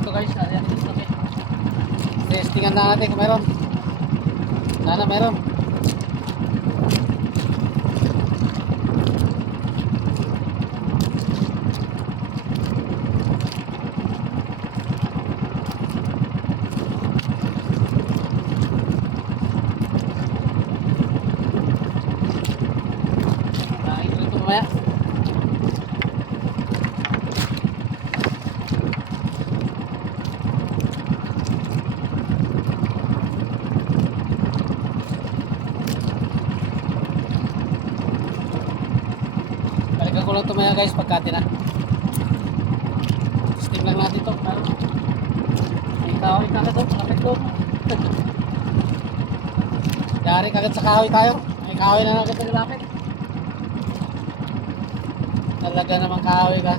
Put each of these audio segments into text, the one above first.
ito guys. Ayan, okay. Testingan na natin kung meron. Sana meron. Ito mamaya. Balikan ko lang ito maya guys pagkati na. Steam lang natin ito. May kahoy kagad ito. Kapit ko. Yari kagad sa kahoy tayo. May kahoy na agad na lapit. Talaga namang kahoy ka.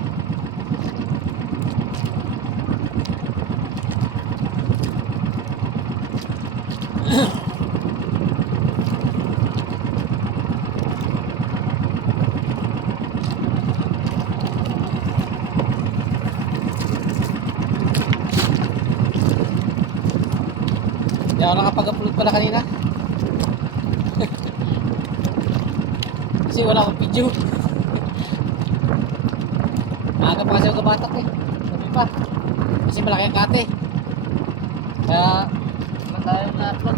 Hindi ako nakapag-upload pala kanina. Kasi wala akong video. Maaga pa kasi ako kabatak eh. Sabi pa. Kasi malaki ang kate. Kaya wala tayo na-upload.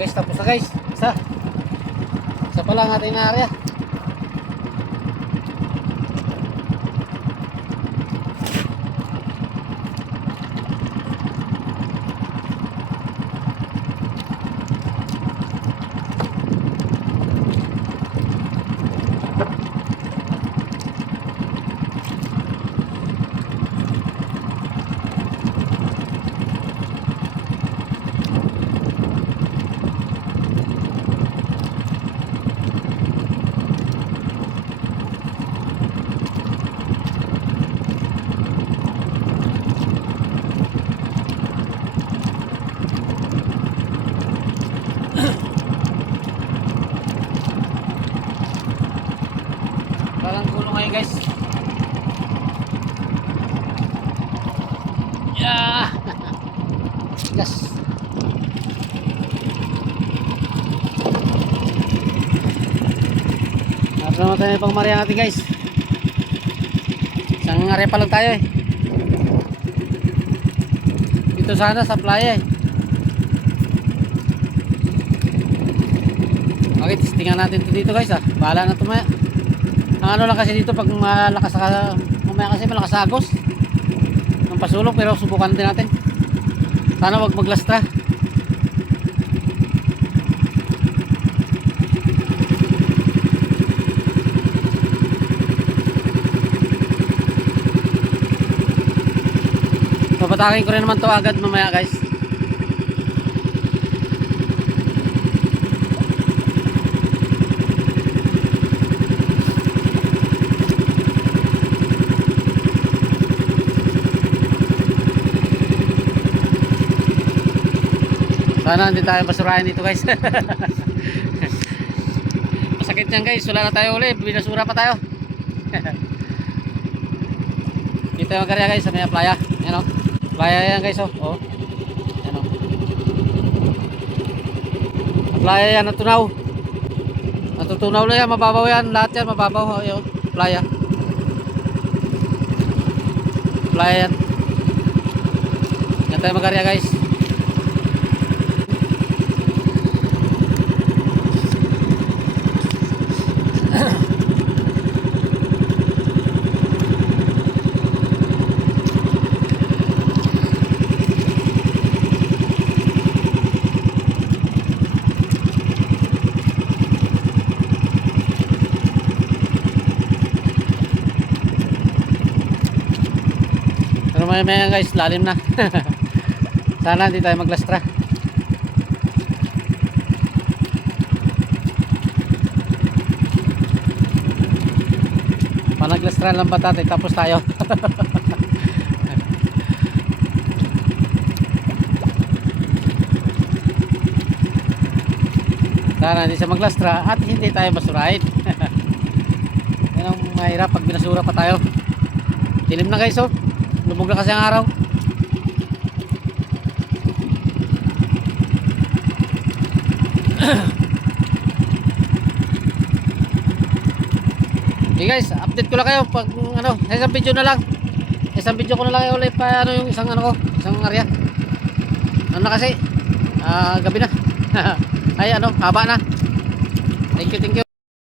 Guys, tapos na guys. Isa pa lang ating area. Walang gulong ngayon guys. Yeah. Yes. Harap naman tayo ng pangmariya natin guys. Isang area pa lang tayo eh. Dito sana sa playa eh. Okay, tingnan natin ito dito guys ah. Bahala na tumaya. Ang ano lang kasi dito pag malakas mamaya kasi malakas agos ng pasulong, pero subukan din natin. Sana wag maglastra. Papatakin ko rin naman to agad mamaya guys. Sana hindi tayo basurahin dito guys. Masakit yan guys. Wala na tayo uli. Binasura pa tayo. Dito yung karya guys sa may playa. Yan o. Playa yan guys o. Oh. Yan o. Playa yan. Natunaw. Natutunaw na yan. Mababaw yan. Lahat yan mababaw. Ayo. Playa. Playa yan. Yan tayo magarya guys. Pero maya guys, lalim na. Sana hindi tayo maglastra. Panaglastra lang ba tatay tapos tayo. Sana hindi siya maglastra at hindi tayo basurahin. Yan ang mahirap pag binasura pa tayo. Dilim na guys, oh. Lubog na kasi ang araw. Okay guys, update ko lang kayo pag ano, isang video na lang. Isang video ko na lang ulit pa ano yung isang ano ko, isang area. Ano na kasi? Gabi na. Ay ano, haba na. Thank you, thank you.